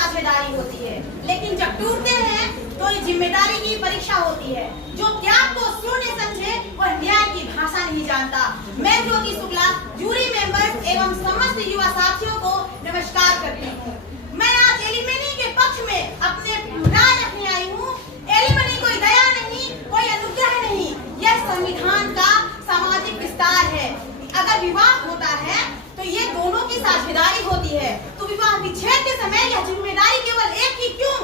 साझेदारी होती है, लेकिन जब टूटते हैं तो ये जिम्मेदारी की परीक्षा होती है। जो त्याग को शून्य समझे वह न्याय की भाषा नहीं जानता। मैं ज्योति शुक्ला जूरी मेंबर्स एवं समस्त युवा साथियों को नमस्कार करती हूँ। मैं आज एलिमनी के पक्ष में अपने राय रखने आई हूँ। एलिमनी कोई दया नहीं, कोई अनुग्रह नहीं, यह संविधान का सामाजिक विस्तार है। अगर विवाह होता है तो ये दोनों की साझेदारी होती है, तो विवाह विच्छेद के समय यह जिम्मेदारी केवल एक ही क्यों?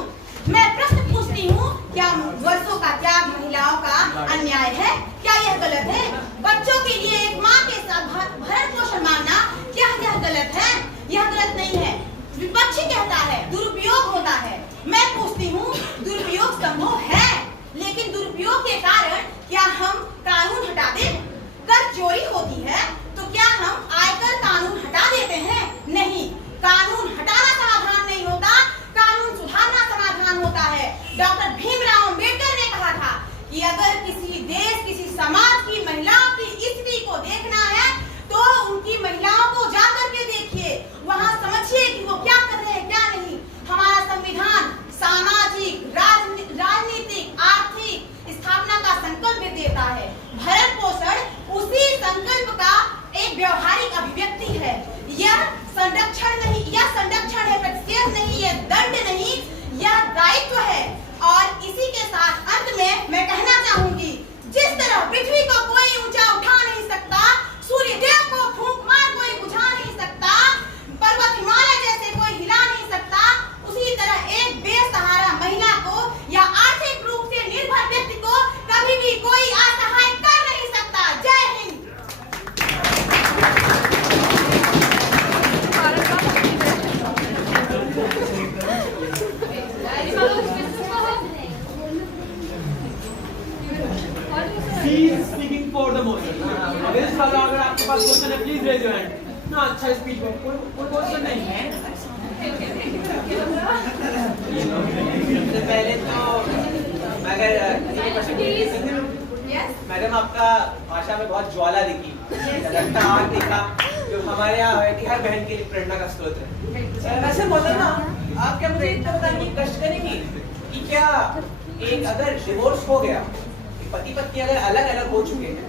मैं प्रश्न पूछती हूँ, क्या वर्षों का त्याग महिलाओं का अन्याय है? क्या यह गलत है? बच्चों के लिए एक माँ के साथ भरण पोषण मांगना, क्या यह गलत है? यह गलत नहीं है। विपक्षी कहता है दुरुपयोग होता है। मैं पूछती हूँ, दुरुपयोग संभव है, लेकिन दुरुपयोग के कारण क्या हम कानून हटा दें? कर चोरी होती है तो क्या हम आयकर कानून हटा देते हैं? नहीं, कानून हटाना समाधान नहीं होता, कानून सुधारना समाधान होता है। डॉक्टर भीमराव अंबेडकर ने कहा था कि अगर किसी देश, किसी समाज की महिलाओं की स्थिति को देखना है तो उनकी महिलाओं को जाकर के देखिए, वहां समझिए कि वो क्या कर रहे हैं, क्या नहीं। हमारा संविधान सामाजिक, राजनीतिक, आर्थिक स्थापना का संकल्प देता है। भरण पोषण उसी संकल्प का एक व्यवहारिक अभिव्यक्ति है। यह संरक्षण नहीं, यह संरक्षण है, प्रतिषेध नहीं, यह दंड नहीं, यह दायित्व है। और इसी के साथ अंत में मैं कहना चाहूंगी, जिस तरह पृथ्वी को कोई ऊंचा उठा नहीं सकता, सूर्य देव को फूंक मार कोई बुझा नहीं सकता, पर्वत हिमालय जैसे कोई हिला नहीं सकता, उसी तरह एक बेसहारा महिला को या आर्थिक रूप से निर्भर व्यक्ति को कभी भी कोई असहाय कर नहीं सकता। जय Hind. Speaking for the motion. अगर आपके पास क्वेश्चन है प्लीज रेज योर हैंड। ना अच्छा स्पीच कोई क्वेश्चन नहीं है। सबसे पहले तो मैडम आपका भाषा में बहुत ज्वाला दिखी, लगता आग दिखा, जो हमारे यहाँ है कि हर बहन के लिए प्रेरणा का स्रोत है। वैसे मोहतरमा, आप क्या मुझे इतना बताने की कष्ट करेंगी कि क्या एक अगर डिवोर्स हो गया, पति पत्नी अगर अलग अलग हो चुके हैं,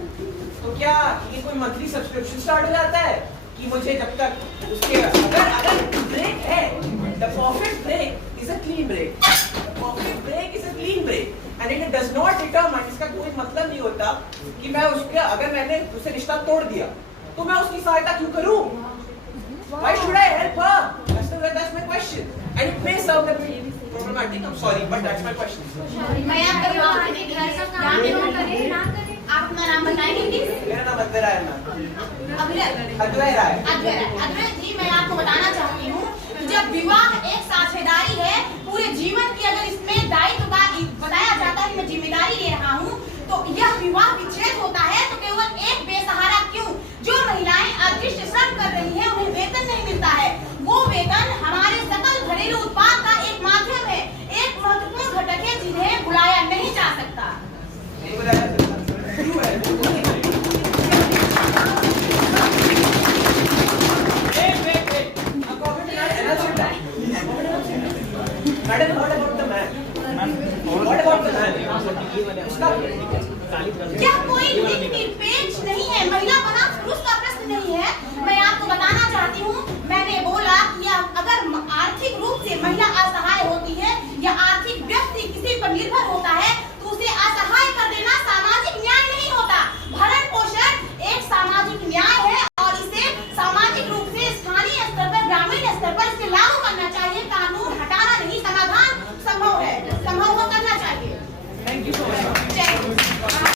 तो क्या ये कोई मंथली सब्सक्रिप्शन स्टार्ट हो जाता है कि मुझे जब तक उसके अगर ब्रेक है, the perfect break is a clean break, the perfect break is a clean break and it does not determine, इसका कोई मतलब नहीं होता कि मैं उसके, अगर मैंने उससे रिश्ता तोड़ दिया तो मैं उसकी सहायता क्यों करूं? Why should I help her? That's my question. And it may sound a bit problematic. I'm sorry, but that's my question. मैं आपका आप अपना नाम बताएंगे प्लीज? मेरा नाम अद्वैत राय है। अद्वैत अद्वैत राय। अद्वैत